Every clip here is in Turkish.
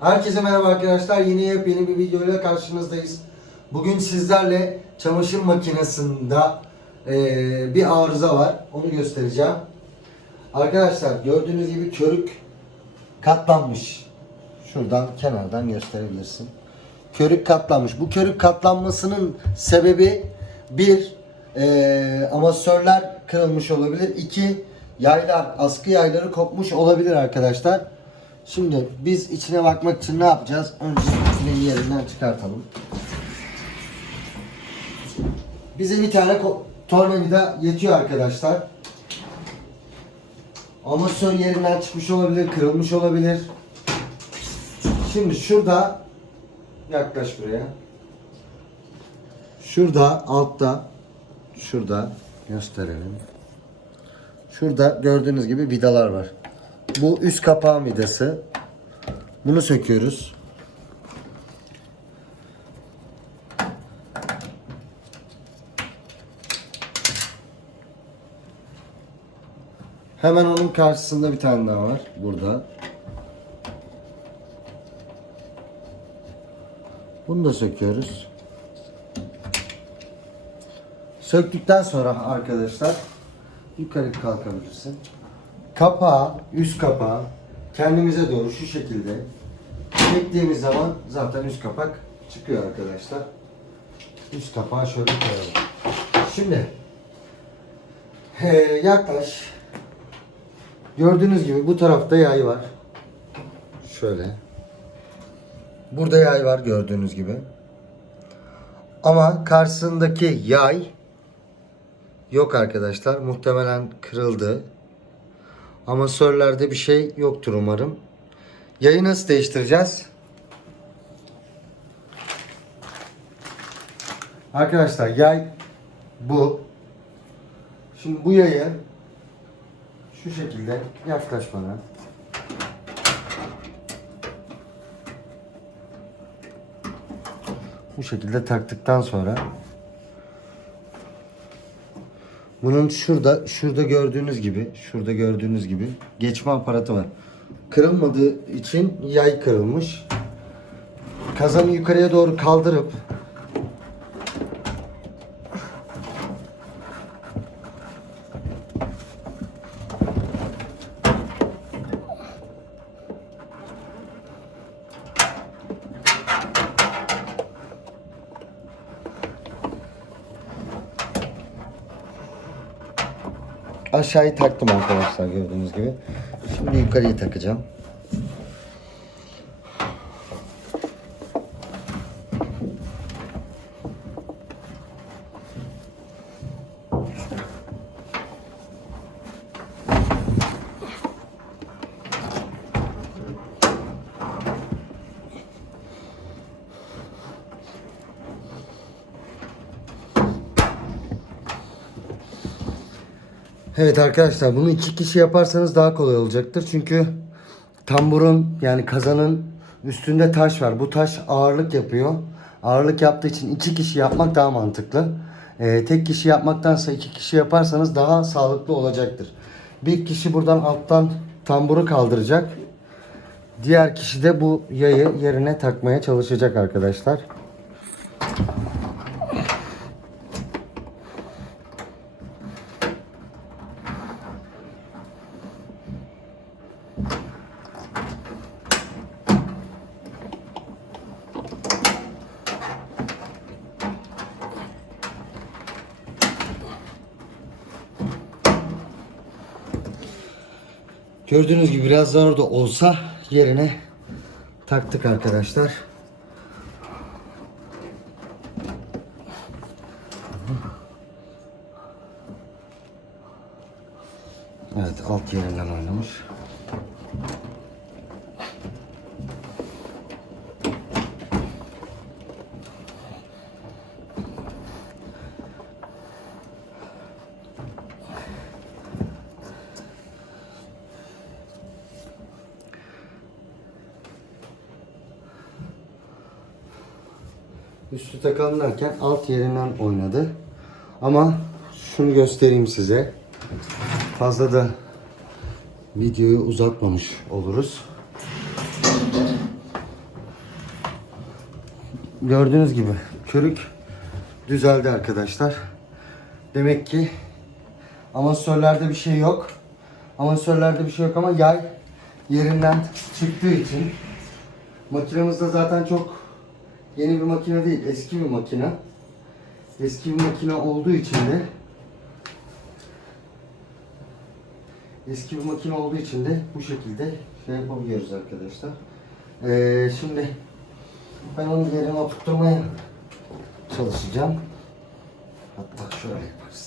Herkese merhaba arkadaşlar. Yeni yepyeni bir videoyla karşınızdayız. Bugün sizlerle çamaşır makinesinde eee, bir arıza var. Onu göstereceğim. Arkadaşlar gördüğünüz gibi körük katlanmış. Şuradan kenardan gösterebilirsin. Körük katlanmış. Bu körük katlanmasının sebebi bir eee amasörler kırılmış olabilir. İki yaylar, askı yayları kopmuş olabilir arkadaşlar. Şimdi biz içine bakmak için ne yapacağız? Önce makineyi yerinden çıkartalım. Bize bir tane tornavida yetiyor arkadaşlar. Amasör yerinden çıkmış olabilir, kırılmış olabilir. Şimdi şurada yaklaş buraya. Şurada altta şurada gösterelim. Şurada gördüğünüz gibi vidalar var. Bu üst kapağın vidası. Bunu söküyoruz. Hemen onun karşısında bir tane daha var. Burada. Bunu da söküyoruz. Söktükten sonra arkadaşlar yukarı kalkabilirsin. Kapağı, üst kapağı kendimize doğru şu şekilde çektiğimiz zaman zaten üst kapak çıkıyor arkadaşlar. Üst kapağı şöyle koyalım. Şimdi eee, yaklaş. Gördüğünüz gibi bu tarafta yay var. Şöyle. Burada yay var gördüğünüz gibi. Ama karşısındaki yay yok arkadaşlar. Muhtemelen kırıldı. Amasörlerde bir şey yoktur umarım. Yayı nasıl değiştireceğiz? Arkadaşlar yay bu. Şimdi bu yayı şu şekilde yaklaş bana. Bu şekilde taktıktan sonra bunun şurada şurada gördüğünüz gibi şurada gördüğünüz gibi geçme aparatı var. Kırılmadığı için yay kırılmış. Kazanı yukarıya doğru kaldırıp aşağıyı taktım arkadaşlar gördüğünüz gibi. Şimdi yukarıyı takacağım. Evet arkadaşlar bunu iki kişi yaparsanız daha kolay olacaktır. Çünkü tamburun yani kazanın üstünde taş var. Bu taş ağırlık yapıyor. Ağırlık yaptığı için iki kişi yapmak daha mantıklı. Ee, tek kişi yapmaktansa iki kişi yaparsanız daha sağlıklı olacaktır. Bir kişi buradan alttan tamburu kaldıracak. Diğer kişi de bu yayı yerine takmaya çalışacak arkadaşlar. Gördüğünüz gibi biraz zor da olsa yerine taktık arkadaşlar. Evet alt yerinden oynamış. Üstü takalım alt yerinden oynadı. Ama şunu göstereyim size. Fazla da videoyu uzatmamış oluruz. gördüğünüz gibi körük düzeldi arkadaşlar. Demek ki amasörlerde bir şey yok. Amasörlerde bir şey yok ama yay yerinden çıktığı için makinemiz de zaten çok yeni bir makine değil, eski bir makine. Eski bir makine olduğu için de eski bir makine olduğu için de bu şekilde şey yapabiliyoruz arkadaşlar. Ee, şimdi ben onu yerine oturtmaya çalışacağım. Hatta şöyle yaparız.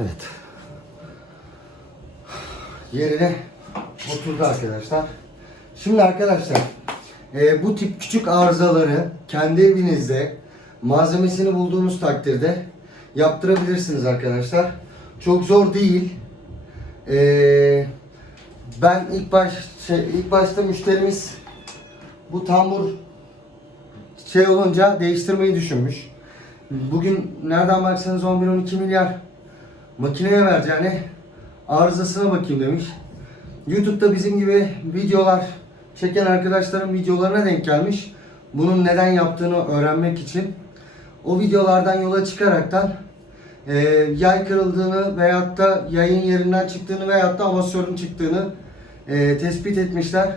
Evet. Yerine oturdu arkadaşlar. Şimdi arkadaşlar e, bu tip küçük arızaları kendi evinizde malzemesini bulduğunuz takdirde yaptırabilirsiniz arkadaşlar. Çok zor değil. E, ben ilk baş şey, ilk başta müşterimiz bu tambur şey olunca değiştirmeyi düşünmüş. Bugün nereden baksanız 11-12 milyar makineye vereceğine arızasına bakayım demiş. YouTube'da bizim gibi videolar çeken arkadaşların videolarına denk gelmiş. Bunun neden yaptığını öğrenmek için. O videolardan yola çıkaraktan e, yay kırıldığını veyahut da yayın yerinden çıktığını veyahut da amasörün çıktığını e, tespit etmişler.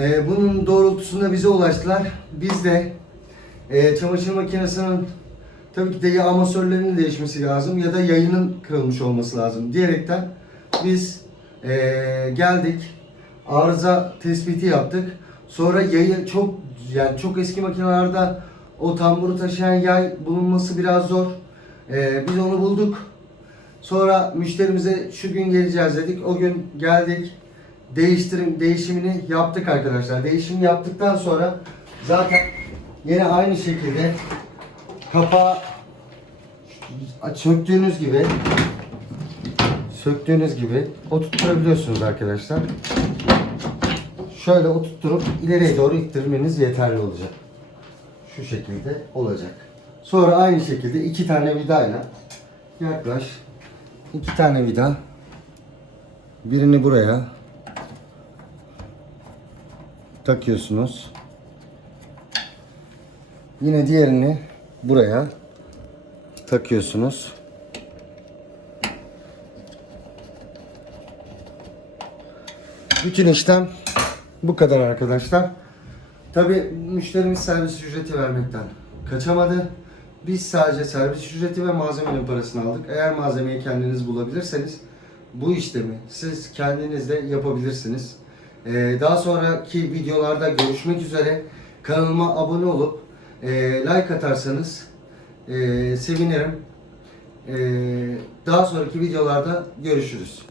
E, bunun doğrultusunda bize ulaştılar. Biz de e, çamaşır makinesinin tabii ki de ya amasörlerinin değişmesi lazım ya da yayının kırılmış olması lazım diyerekten biz e, geldik. Arıza tespiti yaptık. Sonra yayı çok yani çok eski makinelerde o tamburu taşıyan yay bulunması biraz zor. E, biz onu bulduk. Sonra müşterimize şu gün geleceğiz dedik. O gün geldik. Değiştirim değişimini yaptık arkadaşlar. Değişimi yaptıktan sonra zaten yine aynı şekilde kapağı söktüğünüz gibi söktüğünüz gibi oturtturabiliyorsunuz arkadaşlar. Şöyle oturtturup ileriye doğru ittirmeniz yeterli olacak. Şu şekilde olacak. Sonra aynı şekilde iki tane vidayla yaklaş. iki tane vida. Birini buraya takıyorsunuz. Yine diğerini buraya takıyorsunuz. Bütün işlem bu kadar arkadaşlar. Tabi müşterimiz servis ücreti vermekten kaçamadı. Biz sadece servis ücreti ve malzemenin parasını aldık. Eğer malzemeyi kendiniz bulabilirseniz bu işlemi siz kendiniz de yapabilirsiniz. Ee, daha sonraki videolarda görüşmek üzere. Kanalıma abone olup e, like atarsanız e, sevinirim. E, daha sonraki videolarda görüşürüz.